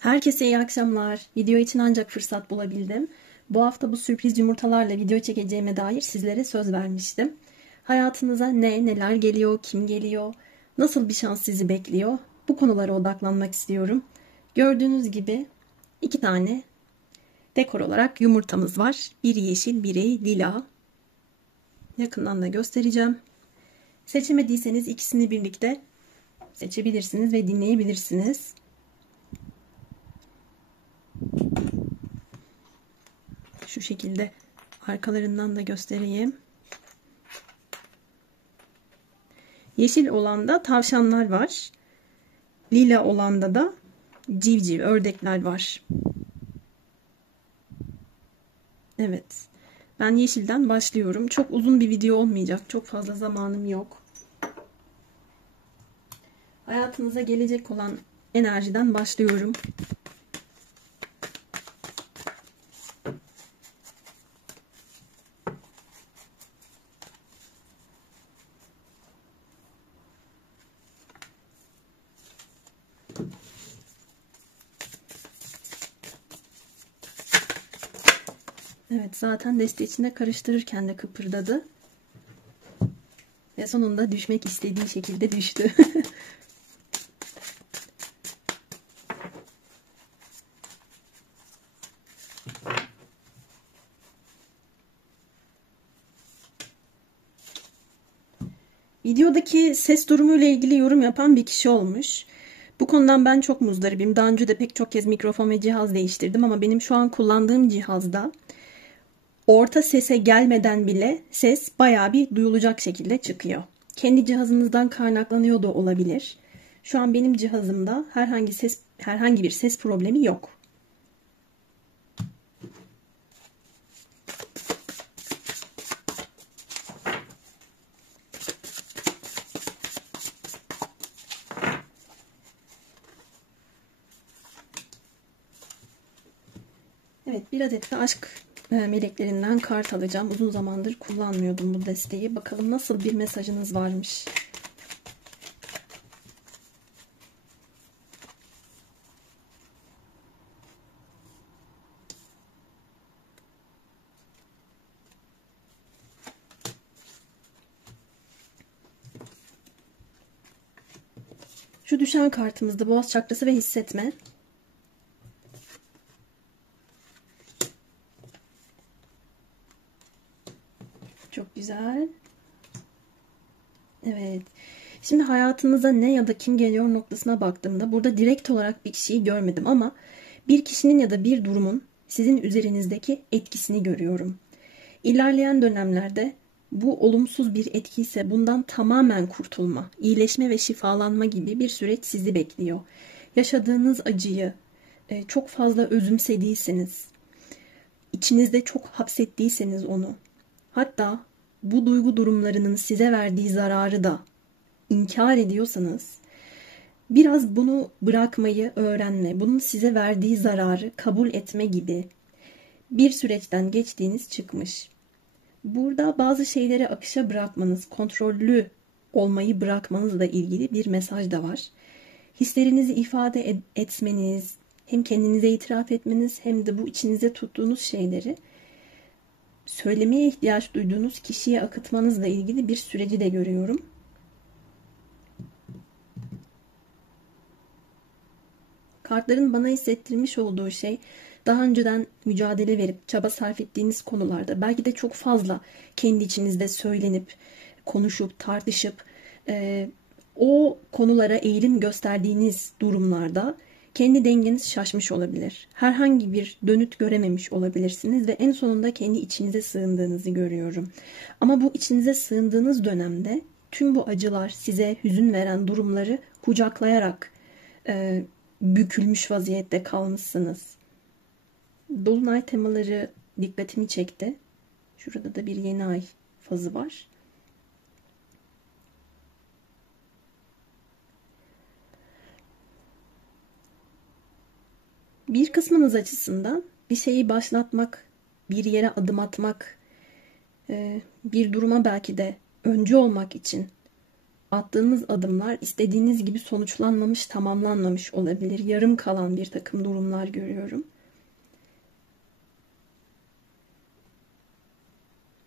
Herkese iyi akşamlar. Video için ancak fırsat bulabildim. Bu hafta bu sürpriz yumurtalarla video çekeceğime dair sizlere söz vermiştim. Hayatınıza neler geliyor, kim geliyor, nasıl bir şans sizi bekliyor? Bu konulara odaklanmak istiyorum. Gördüğünüz gibi 2 tane dekor olarak yumurtamız var. Biri yeşil, biri lila. Yakından da göstereceğim. Seçemediyseniz ikisini birlikte seçebilirsiniz ve dinleyebilirsiniz. Şu şekilde arkalarından da göstereyim. Yeşil olanda tavşanlar var. Lila olanda da civciv, ördekler var. Evet. Ben yeşilden başlıyorum. Çok uzun bir video olmayacak. Çok fazla zamanım yok. Hayatınıza gelecek olan enerjiden başlıyorum. Evet, zaten deste içinde karıştırırken de kıpırdadı. Ve sonunda düşmek istediği şekilde düştü. Videodaki ses durumu ile ilgili yorum yapan bir kişi olmuş. Bu konudan ben çok muzdaribim. Daha önce de pek çok kez mikrofon ve cihaz değiştirdim ama benim şu an kullandığım cihazda orta sese gelmeden bile ses bayağı bir duyulacak şekilde çıkıyor. Kendi cihazınızdan kaynaklanıyor da olabilir. Şu an benim cihazımda herhangi bir ses problemi yok. Evet, bir adet de aşk meleklerinden kart alacağım. Uzun zamandır kullanmıyordum bu desteği. Bakalım nasıl bir mesajınız varmış. Şu düşen kartımızda boğaz çakrası ve hissetme. Çok güzel. Evet. Şimdi hayatınıza ne ya da kim geliyor noktasına baktığımda burada direkt olarak bir kişiyi görmedim ama bir kişinin ya da bir durumun sizin üzerinizdeki etkisini görüyorum. İlerleyen dönemlerde bu olumsuz bir etki ise bundan tamamen kurtulma, iyileşme ve şifalanma gibi bir süreç sizi bekliyor. Yaşadığınız acıyı çok fazla özümsediyseniz, içinizde çok hapsettiyseniz onu, hatta bu duygu durumlarının size verdiği zararı da inkar ediyorsanız, biraz bunu bırakmayı öğrenme, bunun size verdiği zararı kabul etme gibi bir süreçten geçtiğiniz çıkmış. Burada bazı şeyleri akışa bırakmanız, kontrollü olmayı bırakmanızla ilgili bir mesaj da var. Hislerinizi ifade etmeniz, hem kendinize itiraf etmeniz hem de bu içinize tuttuğunuz şeyleri söylemeye ihtiyaç duyduğunuz kişiye akıtmanızla ilgili bir süreci de görüyorum. Kartların bana hissettirmiş olduğu şey, daha önceden mücadele verip çaba sarf ettiğiniz konularda belki de çok fazla kendi içinizde söylenip, konuşup, tartışıp o konulara eğilim gösterdiğiniz durumlarda kendi dengeniz şaşmış olabilir. Herhangi bir dönüt görememiş olabilirsiniz ve en sonunda kendi içinize sığındığınızı görüyorum. Ama bu içinize sığındığınız dönemde tüm bu acılar, size hüzün veren durumları kucaklayarak bükülmüş vaziyette kalmışsınız. Dolunay temaları dikkatimi çekti. Şurada da bir yeni ay fazı var. Bir kısmınız açısından bir şeyi başlatmak, bir yere adım atmak, bir duruma belki de öncü olmak için Attığınız adımlar istediğiniz gibi sonuçlanmamış, tamamlanmamış olabilir. Yarım kalan bir takım durumlar görüyorum.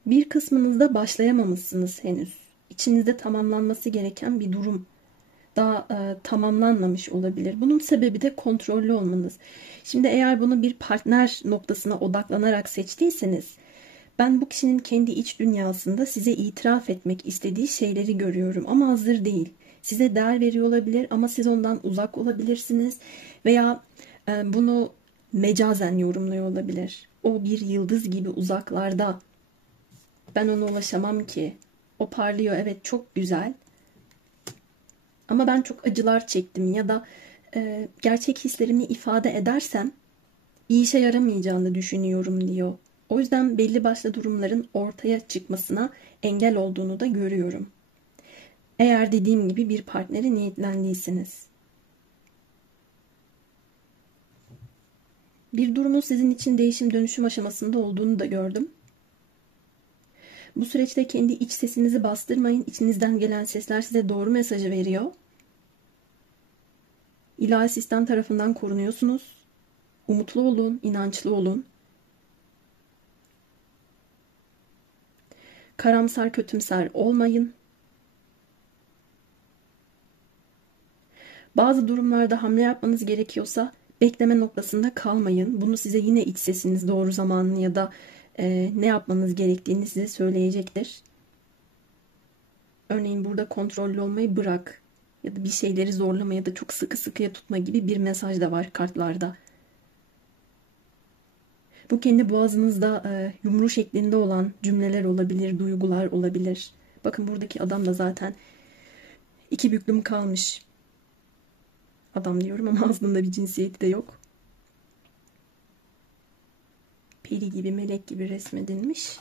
Bir kısmınızda başlayamamışsınız henüz. İçinizde tamamlanması gereken bir durum daha tamamlanmamış olabilir. Bunun sebebi de kontrollü olmanız. Şimdi eğer bunu bir partner noktasına odaklanarak seçtiyseniz, ben bu kişinin kendi iç dünyasında size itiraf etmek istediği şeyleri görüyorum ama hazır değil. Size değer veriyor olabilir ama siz ondan uzak olabilirsiniz veya bunu mecazen yorumluyor olabilir. O bir yıldız gibi uzaklarda. Ben ona ulaşamam ki. O parlıyor, evet, çok güzel. Ama ben çok acılar çektim ya da gerçek hislerimi ifade edersem iyi işe yaramayacağını düşünüyorum diyor. O yüzden belli başlı durumların ortaya çıkmasına engel olduğunu da görüyorum. Eğer dediğim gibi bir partnere niyetlendiyseniz. Bir durumun sizin için değişim dönüşüm aşamasında olduğunu da gördüm. Bu süreçte kendi iç sesinizi bastırmayın. İçinizden gelen sesler size doğru mesajı veriyor. İlahi sistem tarafından korunuyorsunuz. Umutlu olun, inançlı olun. Karamsar, kötümser olmayın. Bazı durumlarda hamle yapmanız gerekiyorsa bekleme noktasında kalmayın. Bunu size yine iç sesiniz doğru zamanını ya da ne yapmanız gerektiğini size söyleyecektir. Örneğin burada kontrollü olmayı bırak ya da bir şeyleri zorlama ya da çok sıkı sıkıya tutma gibi bir mesaj da var kartlarda. Bu kendi boğazınızda yumru şeklinde olan cümleler olabilir, duygular olabilir. Bakın buradaki adam da zaten iki büklüm kalmış. Adam diyorum ama aslında bir cinsiyeti de yok. Peri gibi, melek gibi resmedilmiş.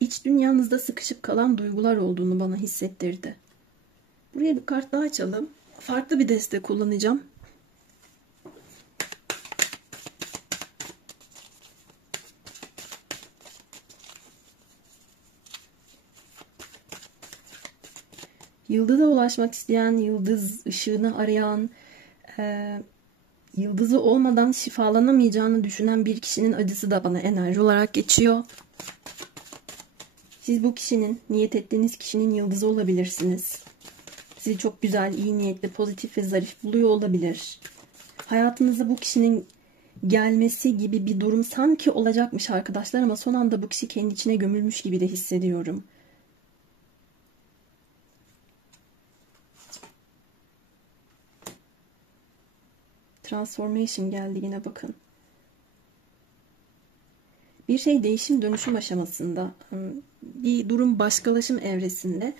İç dünyanızda sıkışıp kalan duygular olduğunu bana hissettirdi. Buraya bir kart daha açalım. Farklı bir deste kullanacağım. Yıldıza ulaşmak isteyen, yıldız ışığını arayan, yıldızı olmadan şifalanamayacağını düşünen bir kişinin acısı da bana enerji olarak geçiyor. Siz bu kişinin, niyet ettiğiniz kişinin yıldızı olabilirsiniz. Sizi çok güzel, iyi niyetli, pozitif ve zarif buluyor olabilir. Hayatınıza bu kişinin gelmesi gibi bir durum sanki olacakmış arkadaşlar ama son anda bu kişi kendi içine gömülmüş gibi de hissediyorum. Transformation geldi yine, bakın. Bir şey değişim dönüşüm aşamasında, bir durum başkalaşım evresinde.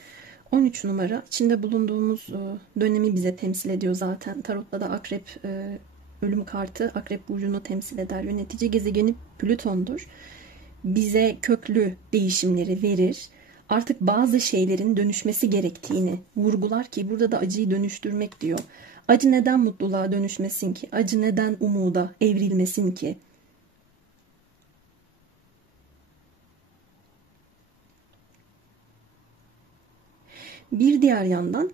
13 numara içinde bulunduğumuz dönemi bize temsil ediyor zaten. Tarot'ta da akrep ölüm kartı akrep burcunu temsil eder. Yönetici gezegeni Plüton'dur. Bize köklü değişimleri verir. Artık bazı şeylerin dönüşmesi gerektiğini vurgular ki burada da acıyı dönüştürmek diyor. Acı neden mutluluğa dönüşmesin ki? Acı neden umuda evrilmesin ki? Bir diğer yandan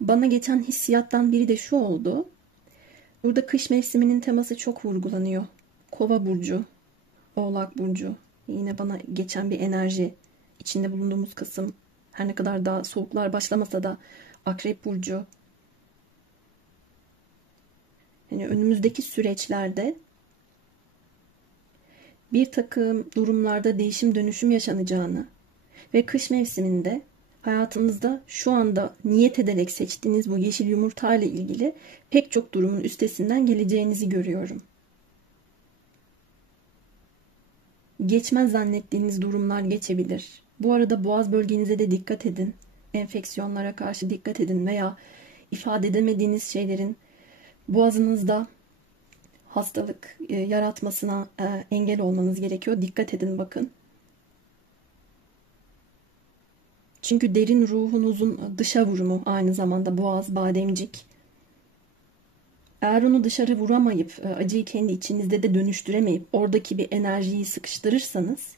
bana geçen hissiyattan biri de şu oldu. Burada kış mevsiminin teması çok vurgulanıyor. Kova burcu, Oğlak burcu. Yine bana geçen bir enerji. İçinde bulunduğumuz kısım her ne kadar daha soğuklar başlamasa da Akrep burcu. Yani önümüzdeki süreçlerde bir takım durumlarda değişim dönüşüm yaşanacağını ve kış mevsiminde hayatınızda şu anda niyet ederek seçtiğiniz bu yeşil yumurta ile ilgili pek çok durumun üstesinden geleceğinizi görüyorum. Geçmez zannettiğiniz durumlar geçebilir. Bu arada boğaz bölgenize de dikkat edin. Enfeksiyonlara karşı dikkat edin veya ifade edemediğiniz şeylerin boğazınızda hastalık yaratmasına engel olmanız gerekiyor. Dikkat edin, bakın. Çünkü derin ruhunuzun dışa vurumu aynı zamanda boğaz, bademcik. Eğer onu dışarı vuramayıp acıyı kendi içinizde de dönüştüremeyip oradaki bir enerjiyi sıkıştırırsanız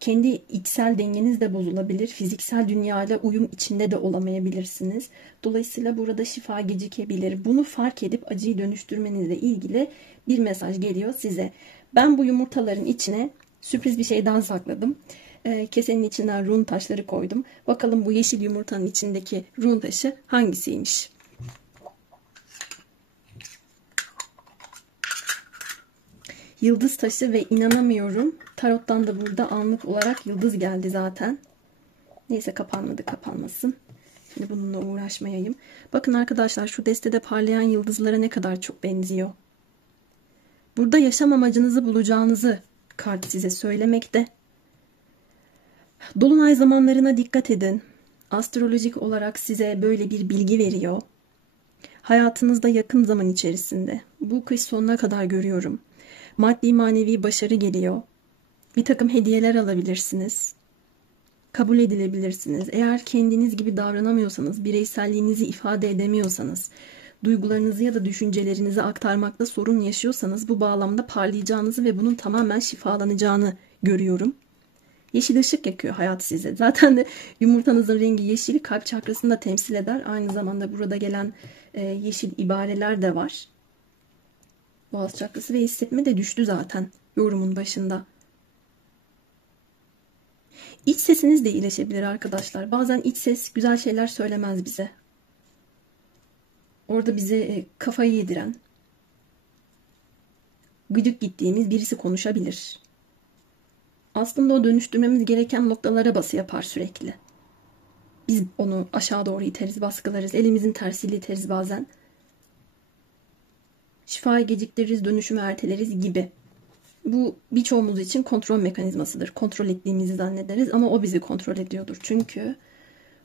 Kendi içsel dengeniz de bozulabilir. Fiziksel dünyayla uyum içinde de olamayabilirsiniz. Dolayısıyla burada şifa gecikebilir. Bunu fark edip acıyı dönüştürmenizle ilgili bir mesaj geliyor size. Ben bu yumurtaların içine sürpriz bir şey daha sakladım. Kesenin içinden rune taşları koydum. Bakalım bu yeşil yumurtanın içindeki rune taşı hangisiymiş? Yıldız taşı ve inanamıyorum. Tarottan da burada anlık olarak yıldız geldi zaten. Neyse kapanmadı, kapanmasın. Şimdi bununla uğraşmayayım. Bakın arkadaşlar, şu destede parlayan yıldızlara ne kadar çok benziyor. Burada yaşam amacınızı bulacağınızı kart size söylemekte. Dolunay zamanlarına dikkat edin. Astrolojik olarak size böyle bir bilgi veriyor. Hayatınızda yakın zaman içerisinde, bu kış sonuna kadar görüyorum, maddi manevi başarı geliyor. Bir takım hediyeler alabilirsiniz. Kabul edilebilirsiniz. Eğer kendiniz gibi davranamıyorsanız, bireyselliğinizi ifade edemiyorsanız, duygularınızı ya da düşüncelerinizi aktarmakta sorun yaşıyorsanız bu bağlamda parlayacağınızı ve bunun tamamen şifalanacağını görüyorum. Yeşil ışık yakıyor hayat size. Zaten de yumurtanızın rengi yeşil, kalp çakrasını da temsil eder. Aynı zamanda burada gelen yeşil ibareler de var. Boğaz çakrası ve hissetme de düştü zaten yorumun başında. İç sesiniz de iyileşebilir arkadaşlar. Bazen iç ses güzel şeyler söylemez bize. Orada bize kafayı yediren, gıcık gittiğimiz birisi konuşabilir. Aslında o dönüştürmemiz gereken noktalara bası yapar sürekli. Biz onu aşağı doğru iteriz, baskılarız. Elimizin tersiyle iteriz bazen. Şifayı geciktiririz, dönüşümü erteleriz gibi. Bu birçoğumuz için kontrol mekanizmasıdır. Kontrol ettiğimizi zannederiz ama o bizi kontrol ediyordur. Çünkü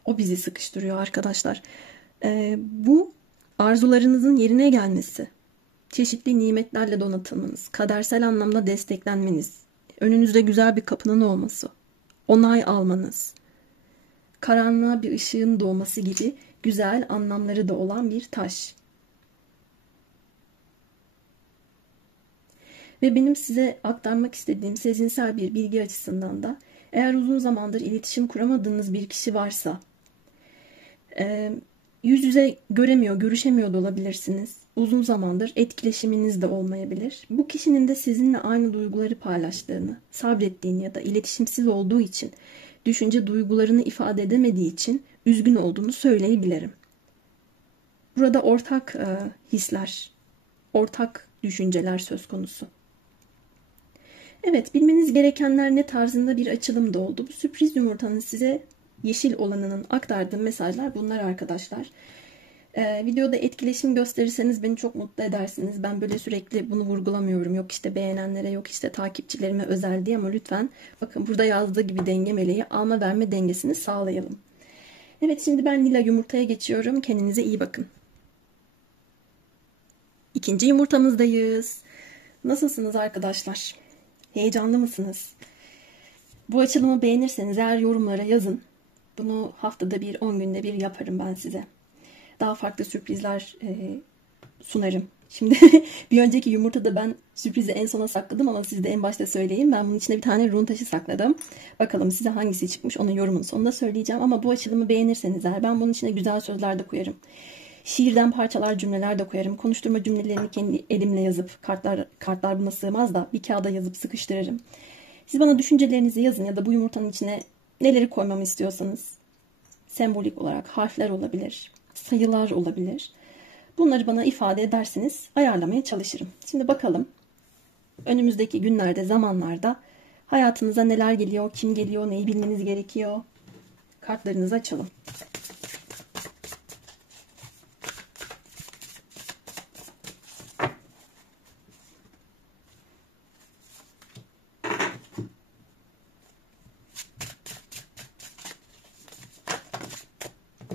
o bizi sıkıştırıyor arkadaşlar. Bu arzularınızın yerine gelmesi, çeşitli nimetlerle donatılmanız, kadersel anlamda desteklenmeniz, önünüzde güzel bir kapının olması, onay almanız, karanlığa bir ışığın doğması gibi güzel anlamları da olan bir taş. Ve benim size aktarmak istediğim sezinsel bir bilgi açısından da, eğer uzun zamandır iletişim kuramadığınız bir kişi varsa, yüz yüze göremiyor, görüşemiyor da olabilirsiniz. Uzun zamandır etkileşiminiz de olmayabilir. Bu kişinin de sizinle aynı duyguları paylaştığını, sabrettiğini ya da iletişimsiz olduğu için, düşünce duygularını ifade edemediği için üzgün olduğunu söyleyebilirim. Burada ortak hisler, ortak düşünceler söz konusu. Evet, bilmeniz gerekenler ne tarzında bir açılım da oldu. Bu sürpriz yumurtanın size yeşil olanının aktardığı mesajlar bunlar arkadaşlar. Videoda etkileşim gösterirseniz beni çok mutlu edersiniz. Ben böyle sürekli bunu vurgulamıyorum. Yok işte beğenenlere, yok işte takipçilerime özel diye, ama lütfen bakın burada yazdığı gibi denge meleği, alma verme dengesini sağlayalım. Evet, şimdi ben lila yumurtaya geçiyorum. Kendinize iyi bakın. İkinci yumurtamızdayız. Nasılsınız arkadaşlar? Heyecanlı mısınız? Bu açılımı beğenirseniz eğer yorumlara yazın. Bunu haftada bir, 10 günde bir yaparım ben size. Daha farklı sürprizler sunarım. Şimdi bir önceki yumurtada ben sürprizi en sona sakladım ama siz de en başta söyleyin. Ben bunun içine bir tane rune taşı sakladım. Bakalım size hangisi çıkmış, onu yorumun sonunda söyleyeceğim. Ama bu açılımı beğenirseniz eğer, ben bunun içine güzel sözler de koyarım. Şiirden parçalar, cümleler de koyarım. Konuşturma cümlelerini kendi elimle yazıp, kartlar buna sığmaz da bir kağıda yazıp sıkıştırırım. Siz bana düşüncelerinizi yazın ya da bu yumurtanın içine neleri koymamı istiyorsanız. Sembolik olarak harfler olabilir, sayılar olabilir. Bunları bana ifade ederseniz ayarlamaya çalışırım. Şimdi bakalım önümüzdeki günlerde, zamanlarda hayatınıza neler geliyor, kim geliyor, neyi bilmeniz gerekiyor. Kartlarınızı açalım.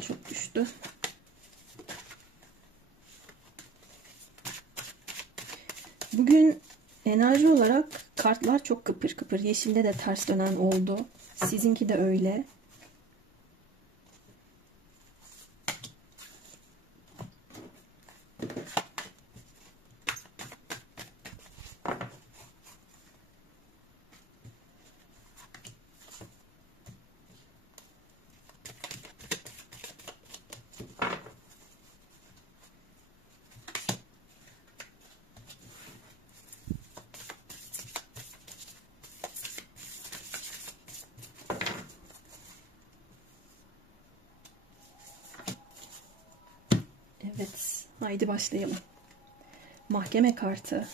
Çok düştü. Bugün enerji olarak kartlar çok kıpır kıpır. Yeşilde de ters dönen oldu. Sizinki de öyle. Evet, haydi başlayalım. Mahkeme kartı.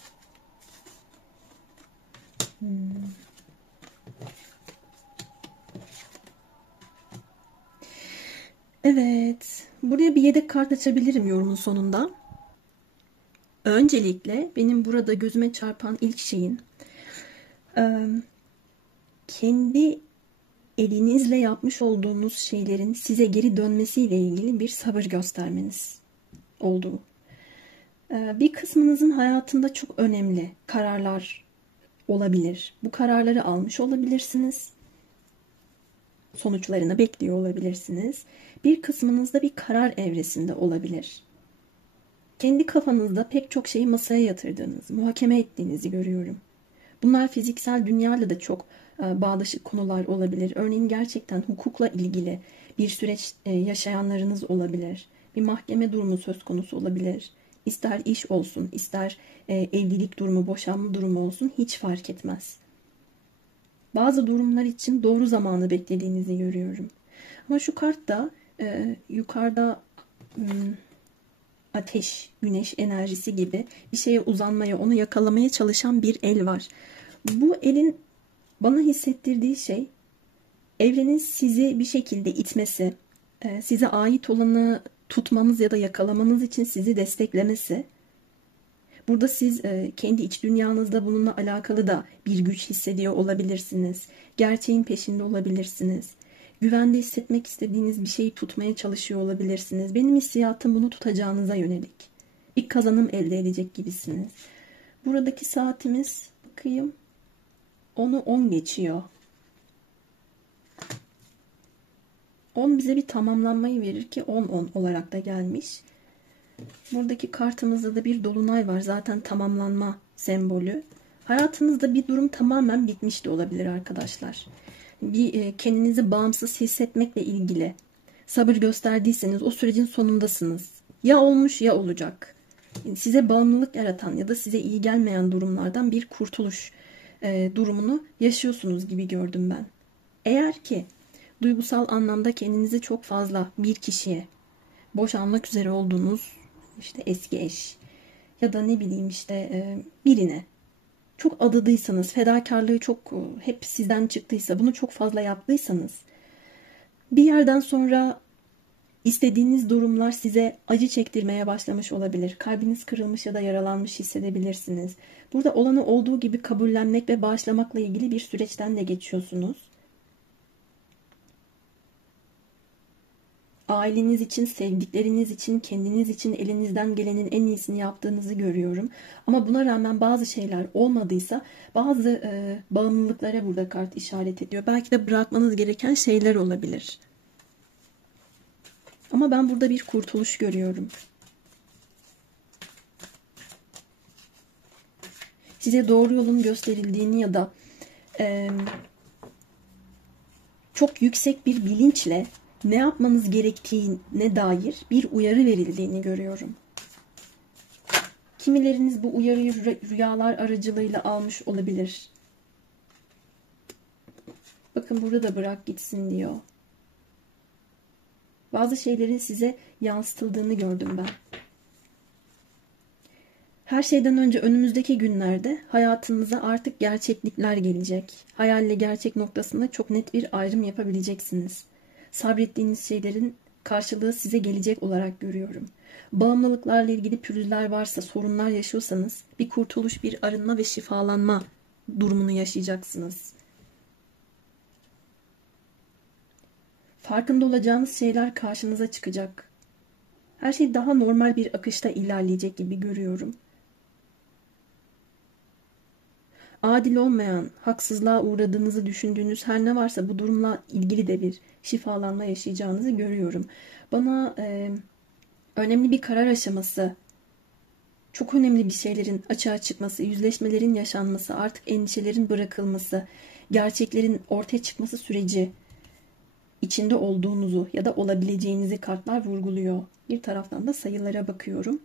Evet, buraya bir yedek kart açabilirim yorumun sonunda. Öncelikle benim burada gözüme çarpan ilk şeyin kendi elinizle yapmış olduğunuz şeylerin size geri dönmesiyle ilgili bir sabır göstermeniz olduğu. Bir kısmınızın hayatında çok önemli kararlar olabilir. Bu kararları almış olabilirsiniz. Sonuçlarını bekliyor olabilirsiniz. Bir kısmınız da bir karar evresinde olabilir. Kendi kafanızda pek çok şeyi masaya yatırdığınız, muhakeme ettiğinizi görüyorum. Bunlar fiziksel dünyayla da çok bağdaşık konular olabilir. Örneğin gerçekten hukukla ilgili bir süreç yaşayanlarınız olabilir. Bir mahkeme durumu söz konusu olabilir. İster iş olsun, ister evlilik durumu, boşanma durumu olsun hiç fark etmez. Bazı durumlar için doğru zamanı beklediğinizi görüyorum. Ama şu kartta yukarıda ateş, güneş enerjisi gibi bir şeye uzanmaya, onu yakalamaya çalışan bir el var. Bu elin bana hissettirdiği şey evrenin sizi bir şekilde itmesi, size ait olanı tutmanız ya da yakalamanız için sizi desteklemesi. Burada siz kendi iç dünyanızda bununla alakalı da bir güç hissediyor olabilirsiniz. Gerçeğin peşinde olabilirsiniz. Güvende hissetmek istediğiniz bir şeyi tutmaya çalışıyor olabilirsiniz. Benim hissiyatım bunu tutacağınıza yönelik. Bir kazanım elde edecek gibisiniz. Buradaki saatimiz bakayım 10'u 10 geçiyor. 10 bize bir tamamlanmayı verir ki 10-10 olarak da gelmiş. Buradaki kartımızda da bir dolunay var. Zaten tamamlanma sembolü. Hayatınızda bir durum tamamen bitmiş de olabilir arkadaşlar. Bir kendinizi bağımsız hissetmekle ilgili sabır gösterdiyseniz o sürecin sonundasınız. Ya olmuş ya olacak. Size bağımlılık yaratan ya da size iyi gelmeyen durumlardan bir kurtuluş durumunu yaşıyorsunuz gibi gördüm ben. Eğer ki duygusal anlamda kendinizi çok fazla bir kişiye boşanmak üzere olduğunuz işte eski eş ya da ne bileyim işte birine çok adadıysanız, fedakarlığı çok hep sizden çıktıysa, bunu çok fazla yaptıysanız bir yerden sonra istediğiniz durumlar size acı çektirmeye başlamış olabilir. Kalbiniz kırılmış ya da yaralanmış hissedebilirsiniz. Burada olanı olduğu gibi kabullenmek ve bağışlamakla ilgili bir süreçten de geçiyorsunuz. Aileniz için, sevdikleriniz için, kendiniz için elinizden gelenin en iyisini yaptığınızı görüyorum. Ama buna rağmen bazı şeyler olmadıysa bazı bağımlılıklara burada kart işaret ediyor. Belki de bırakmanız gereken şeyler olabilir. Ama ben burada bir kurtuluş görüyorum. Size doğru yolun gösterildiğini ya da çok yüksek bir bilinçle ne yapmanız gerektiğine dair bir uyarı verildiğini görüyorum. Kimileriniz bu uyarıyı rüyalar aracılığıyla almış olabilir. Bakın burada da bırak gitsin diyor. Bazı şeylerin size yansıtıldığını gördüm ben. Her şeyden önce önümüzdeki günlerde hayatınıza artık gerçeklikler gelecek. Hayalle gerçek noktasında çok net bir ayrım yapabileceksiniz. Sabrettiğiniz şeylerin karşılığı size gelecek olarak görüyorum. Bağımlılıklarla ilgili pürüzler varsa, sorunlar yaşıyorsanız bir kurtuluş, bir arınma ve şifalanma durumunu yaşayacaksınız. Farkında olacağınız şeyler karşınıza çıkacak. Her şey daha normal bir akışta ilerleyecek gibi görüyorum. Adil olmayan, haksızlığa uğradığınızı düşündüğünüz her ne varsa bu durumla ilgili de bir şifalanma yaşayacağınızı görüyorum. Bana önemli bir karar aşaması, çok önemli bir şeylerin açığa çıkması, yüzleşmelerin yaşanması, artık endişelerin bırakılması, gerçeklerin ortaya çıkması süreci içinde olduğunuzu ya da olabileceğinizi kartlar vurguluyor. Bir taraftan da sayılara bakıyorum.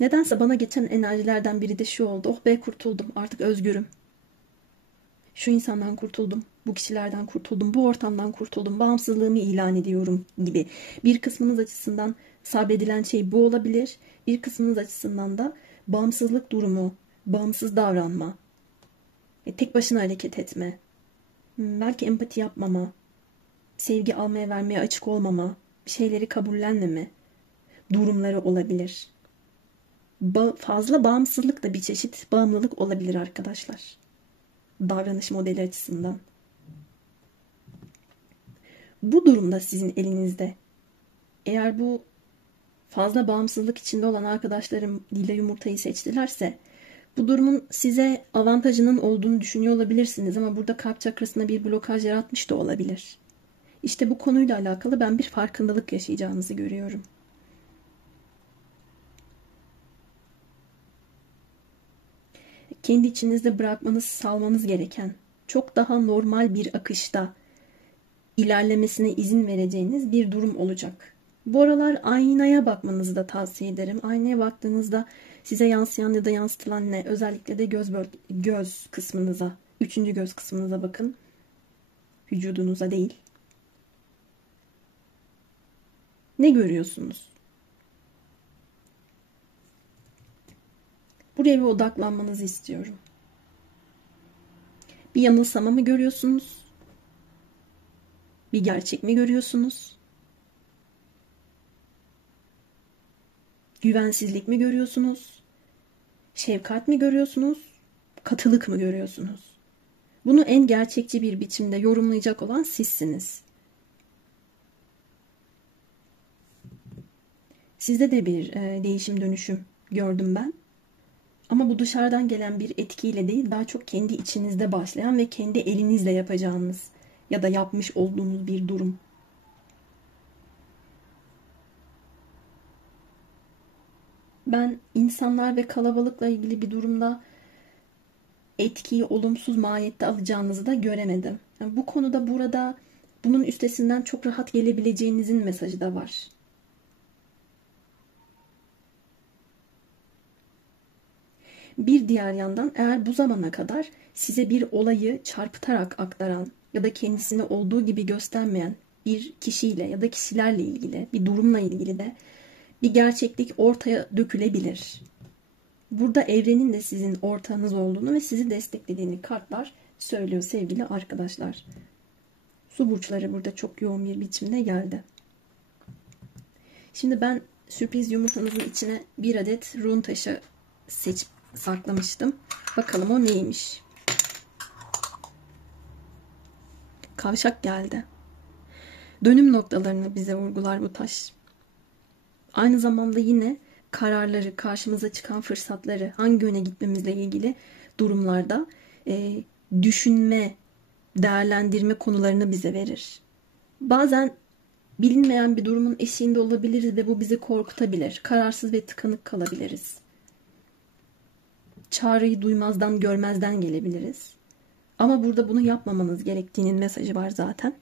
Nedense bana geçen enerjilerden biri de şu oldu. Oh be kurtuldum, artık özgürüm. Şu insandan kurtuldum, bu kişilerden kurtuldum, bu ortamdan kurtuldum, bağımsızlığımı ilan ediyorum gibi. Bir kısmınız açısından sabredilen şey bu olabilir. Bir kısmınız açısından da bağımsızlık durumu, bağımsız davranma, tek başına hareket etme, belki empati yapmama, sevgi almaya vermeye açık olmama, bir şeyleri kabullenmeme durumları olabilir. Fazla bağımsızlık da bir çeşit bağımlılık olabilir arkadaşlar. Davranış modeli açısından. Bu durumda sizin elinizde. Eğer bu fazla bağımsızlık içinde olan arkadaşlarım lila yumurtayı seçtilerse bu durumun size avantajının olduğunu düşünüyor olabilirsiniz ama burada kalp çakrasına bir blokaj yaratmış da olabilir. İşte bu konuyla alakalı ben bir farkındalık yaşayacağınızı görüyorum. Kendi içinizde bırakmanız, salmanız gereken, çok daha normal bir akışta ilerlemesine izin vereceğiniz bir durum olacak. Bu aralar aynaya bakmanızı da tavsiye ederim. Aynaya baktığınızda size yansıyan ya da yansıtılan ne? Özellikle de göz kısmınıza, üçüncü göz kısmınıza bakın. Vücudunuza değil. Ne görüyorsunuz? Buraya bir odaklanmanızı istiyorum. Bir yanılsama mı görüyorsunuz? Bir gerçek mi görüyorsunuz? Güvensizlik mi görüyorsunuz? Şefkat mi görüyorsunuz? Katılık mı görüyorsunuz? Bunu en gerçekçi bir biçimde yorumlayacak olan sizsiniz. Sizde de bir değişim dönüşüm gördüm ben. Ama bu dışarıdan gelen bir etkiyle değil, daha çok kendi içinizde başlayan ve kendi elinizle yapacağınız ya da yapmış olduğunuz bir durum. Ben insanlar ve kalabalıkla ilgili bir durumda etkiyi olumsuz mahiyette alacağınızı da göremedim. Yani bu konuda burada bunun üstesinden çok rahat gelebileceğinizin mesajı da var. Bir diğer yandan eğer bu zamana kadar size bir olayı çarpıtarak aktaran ya da kendisini olduğu gibi göstermeyen bir kişiyle ya da kişilerle ilgili bir durumla ilgili de bir gerçeklik ortaya dökülebilir. Burada evrenin de sizin ortağınız olduğunu ve sizi desteklediğini kartlar söylüyor sevgili arkadaşlar. Su burçları burada çok yoğun bir biçimde geldi. Şimdi ben sürpriz yumurtanızın içine bir adet rune taşı seçip saklamıştım. Bakalım o neymiş? Kavşak geldi. Dönüm noktalarını bize vurgular bu taş. Aynı zamanda yine kararları, karşımıza çıkan fırsatları, hangi yöne gitmemizle ilgili durumlarda düşünme, değerlendirme konularını bize verir. Bazen bilinmeyen bir durumun eşiğinde olabiliriz ve bu bizi korkutabilir. Kararsız ve tıkanık kalabiliriz. Çağrıyı duymazdan, görmezden gelebiliriz. Ama burada bunu yapmamanız gerektiğinin mesajı var zaten.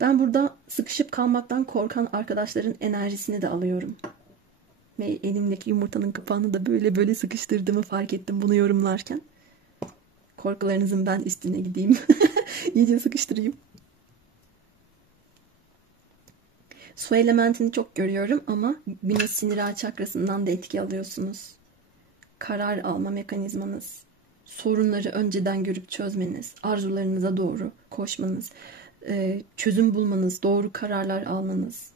Ben burada sıkışıp kalmaktan korkan arkadaşların enerjisini de alıyorum. Ve elimdeki yumurtanın kapağını da böyle sıkıştırdığımı fark ettim bunu yorumlarken. Korkularınızın ben üstüne gideyim. İyice sıkıştırayım. Su elementini çok görüyorum ama güneş sinir çakrasından da etki alıyorsunuz. Karar alma mekanizmanız, sorunları önceden görüp çözmeniz, arzularınıza doğru koşmanız, çözüm bulmanız, doğru kararlar almanız,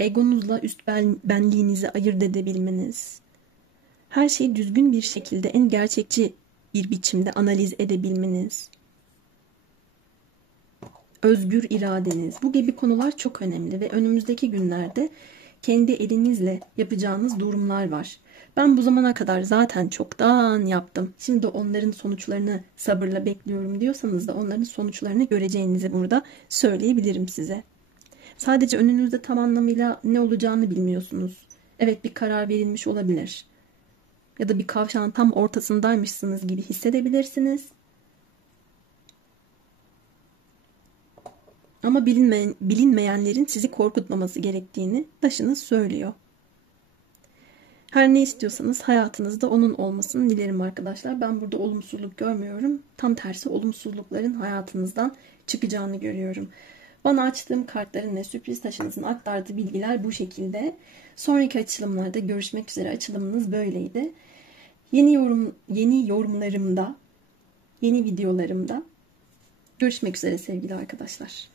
egonuzla üst benliğinizi ayırt edebilmeniz, her şeyi düzgün bir şekilde en gerçekçi bir biçimde analiz edebilmeniz, özgür iradeniz, bu gibi konular çok önemli ve önümüzdeki günlerde kendi elinizle yapacağınız durumlar var. Ben bu zamana kadar zaten çoktan yaptım. Şimdi onların sonuçlarını sabırla bekliyorum diyorsanız da onların sonuçlarını göreceğinizi burada söyleyebilirim size. Sadece önünüzde tam anlamıyla ne olacağını bilmiyorsunuz. Evet, bir karar verilmiş olabilir. Ya da bir kavşağın tam ortasındaymışsınız gibi hissedebilirsiniz. Ama bilinmeyenlerin sizi korkutmaması gerektiğini taşınız söylüyor. Her ne istiyorsanız hayatınızda onun olmasını dilerim arkadaşlar. Ben burada olumsuzluk görmüyorum. Tam tersi olumsuzlukların hayatınızdan çıkacağını görüyorum. Bana açtığım kartların ve sürpriz taşınızın aktardığı bilgiler bu şekilde. Sonraki açılımlarda görüşmek üzere. Açılımınız böyleydi. Yeni yorumlarımda, yeni videolarımda görüşmek üzere sevgili arkadaşlar.